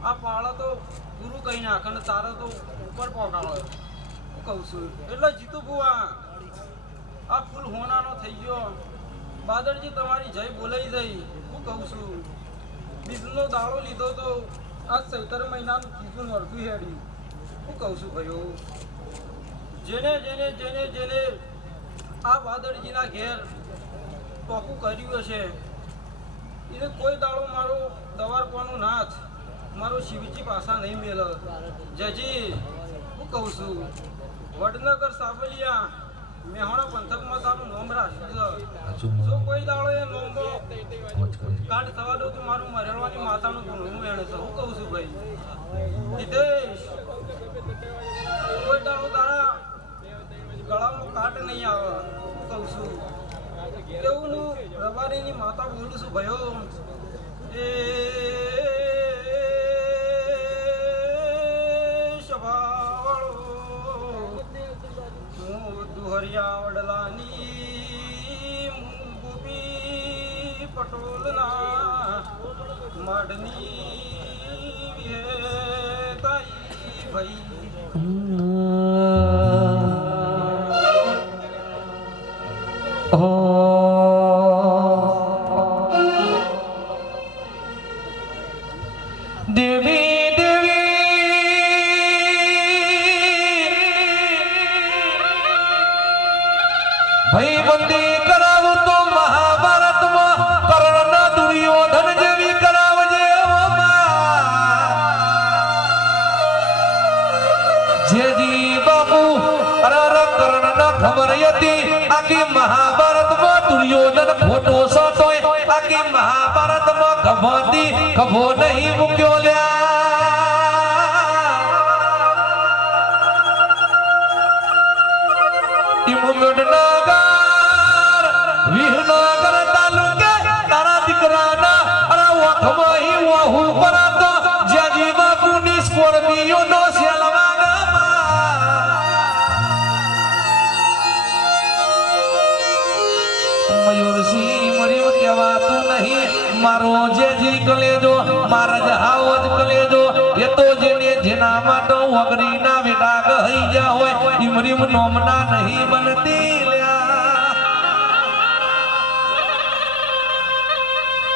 આ પાળા તો પૂરું કહી નાખે ને તારે તો ઉપર પહોંચાડો હું કહું છું એટલે જીતુ બુઆ આ ફૂલ હોનાનો થઈ ગયો બાદરજી તમારી જય બોલાઈ જઈ હું કહું છું બીજનો દાડો લીધો તો આ 17 મહિનાનું ત્રીજું નરતું હેડ્યું હું કહું છું ભાઈઓ જેને જેને જેને જેને આ બાદરજીના ઘેર ટોકું કર્યું હશે એને કોઈ દાડો મારો દવારકોનો નાથ મારો શિવજી પાસા નહીં મેળ જજી હું કહું છું વડનગર સાબલિયા મેહોણા પંથકમાં તારું નોમ રાખજો જો કોઈ દાડો એ નોમો કાઢ થવા દો તો મારું મરેલવાની માતાનું ગુણ મેળે છે હું કહું છું ભાઈ હિતેશ કોઈ દાડો તારા ગળામાં કાટ નહીં આવે હું કહું છું એવું હું રબારીની માતા બોલું છું ભાઈઓ એ સભાવાળો હું દુહરિયા વડલાની ગોપી પટોલના માડની તાઈ ભાઈ દેવી ભાઈ બંદી કરાવું તો મહાભારતમાં કર્ણના દુર્યોધન જેવી કરાવજે જેજી બાપુ અરે કર્ણના ખબર હતી આખી મહાભારતમાં દુર્યોધન ખોટો સતોય આખી મહાભારતમાં ગભતી ખભો નહીં મૂક્યો વિહનગર તાલુકે તારા દીકરાના અરે વખમહી વહુ પરાતો જ્યાજી બાપુની સ્કોર્પિયો નો મયુરસિંહ મર્યો કહેવાતું નહીં મારો જેજી કલેજો મારા જહાવો જ કલેજો એ તો જેને જેના માટે વગરીના વેટા કહી જા હોય ઇમરીમ નોમના નહીં બનતી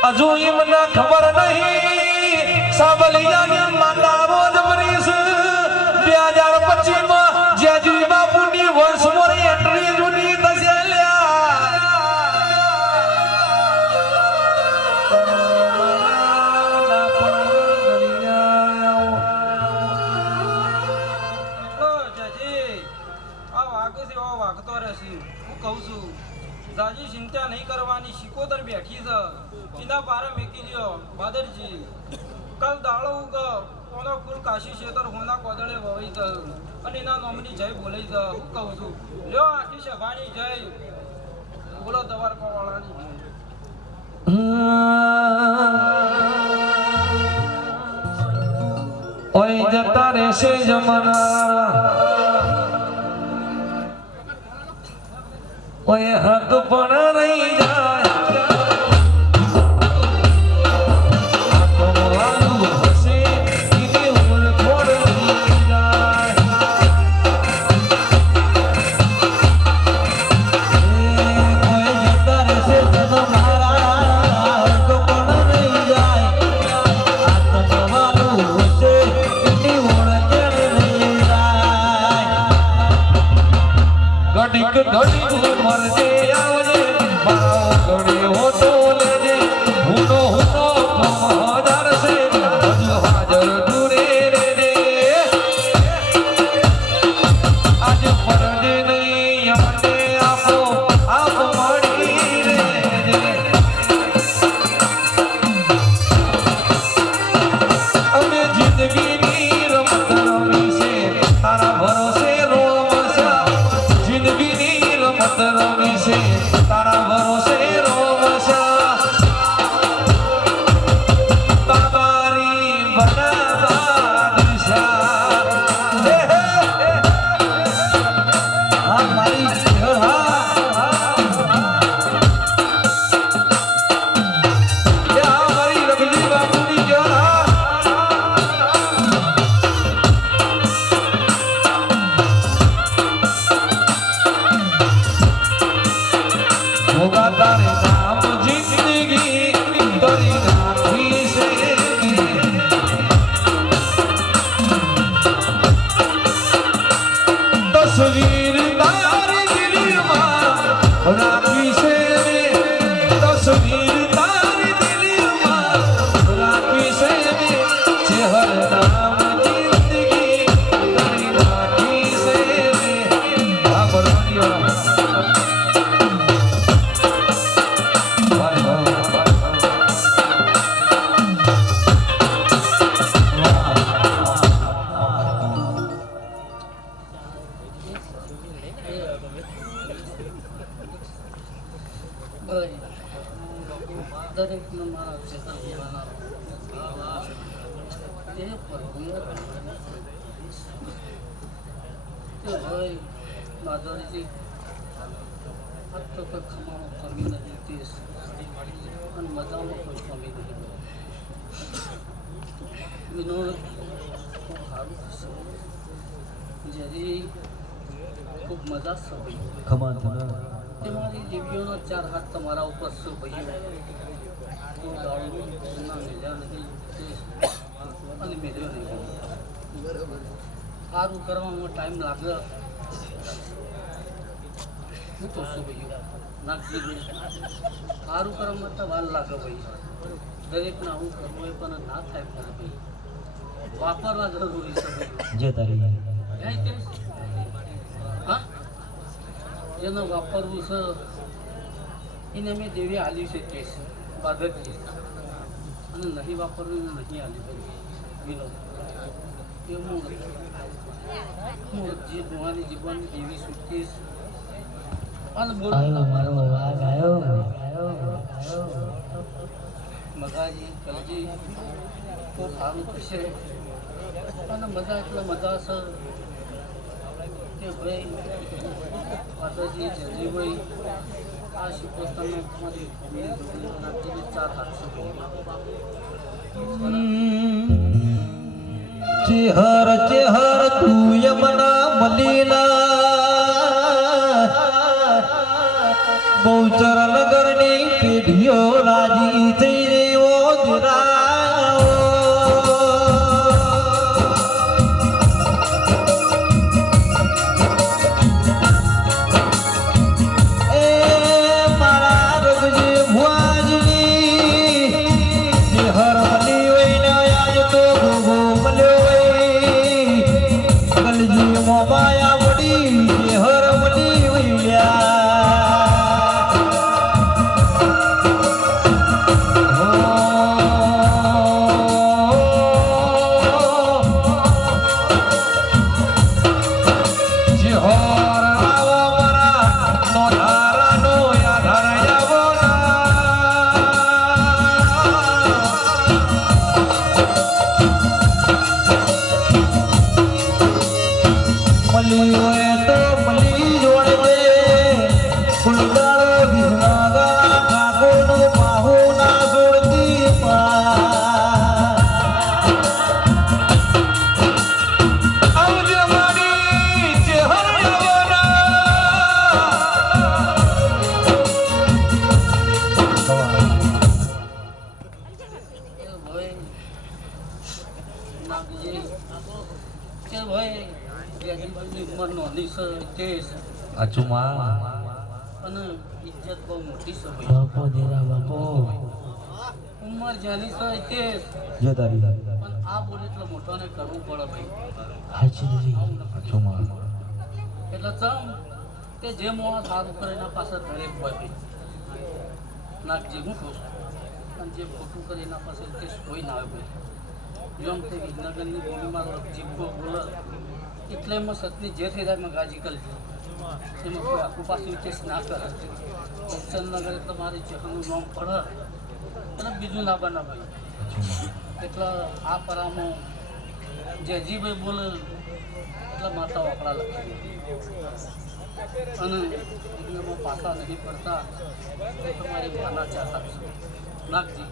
હજુ એમને ખબર નહીં સાબલિયાની માતા રોજ મરીશ 2025 માં જેજી બાપુની વંશમોરી એન્ટ્રી જૂની થશે જાજી ચિંતા નહીં કરવાની શિકોતર બેઠી છે ચિંતા પારે મેકી લ્યો બાદરજી કાલ દાળો ઉગ કોનો ફૂલ કાશી શેતર હોના કોદળે વવાઈ જ અને એના નોમની જય બોલાઈ જ હું કહું છું લ્યો આખી સભાની જય બોલો દવારકો વાળાની ઓય જતા રહેશે જમાના ઓય હક પણ નહીં જાય ઘડી મરજે આવજે મારા તે પ્રભુએ તે ભાઈ માધવજી આ તો કોઈ ખમાણો કરવી નથી તે અને મજામાં કોઈ કમી નહીં વિનોદ ખૂબ સારું થશે જ્યારે ખૂબ મજા છે ભાઈ ખમા તમારી દેવીઓનો ચાર હાથ તમારા ઉપર છે ભાઈ તો દાડો ના મેળ્યા નથી અને મેળ્યો નહીં સારું કરવામાં ટાઈમ લાગે હું તો શું ભાઈ નાખજી ભાઈ સારું કરવામાં તો વાર લાગે ભાઈ દરેકને આવું કરવું એ પણ ના થાય ભાઈ વાપરવા જરૂરી છે ભાઈ જે તારી જાય તે હા જેને વાપરવું છે એને મેં દેવી આલ્યું છે કેસ બાદરજી અને નહીં વાપરવું એને નહીં આલ્યું ભાઈ વિનોદ એ હું જે ભગવાનની જીવવાની દેવી સુખીશ અને મગાજી કલજી ખૂબ સારું થશે અને મજા એટલે મજા છે કે ભાઈ માતાજી જજીભાઈ આ શિકોતરને તમારી નાખીને ચાર હાથ ચેહર ચેહર તું યમના મલીના બહુચર નગરની પેઢીઓ રાજી થઈ રહ્યો ધીરાઓ એ મારા રગજી ભુવાજી ચેહર મલી હોય ને આજ તો ભોગો મળ્યો કલજી મોબાયા વડી ચેહર મલી હોય મલી હોય તો મલી જોડે ફૂલદાર વિસનાગા ઠાકોરનો બાહુ ના છોડતી આવજે મારી ચેહર ઉંમરનો નિશર કેસ અને ઇજ્જત બહુ મોટી છે ઉંમર જેની છે કેસ પણ આ બોલે એટલે મોટોને કરવું પડે ભાઈ એટલે ચમ કે જે મોણા સારું કરે એના પાસે દરેક હોય ભાઈ નાખજી હું કહું અને જે ખોટું કરે એના પાસે કેસ કોઈ ના આવે ભાઈ જેમ તે વિજ્ઞાનની ભૂમિમાં જીભો બોલે એટલે એમાં સતની જે થઈ જાય એમાં ગાજી કરી એમાં કોઈ આખું પાછું કેસ ના કરે ચંદનગર એટલે મારી ચહેરનું નામ પડે અને બીજું ના બને ભાઈ એટલે આ પરામાં જેજીભાઈ બોલે એટલે માતા વાપડા લખી અને એમાં પાછા નહીં પડતા એ તમારી માના ચાહત છે નાખજી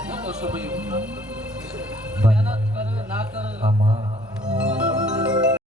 હું કહું છું ભાઈ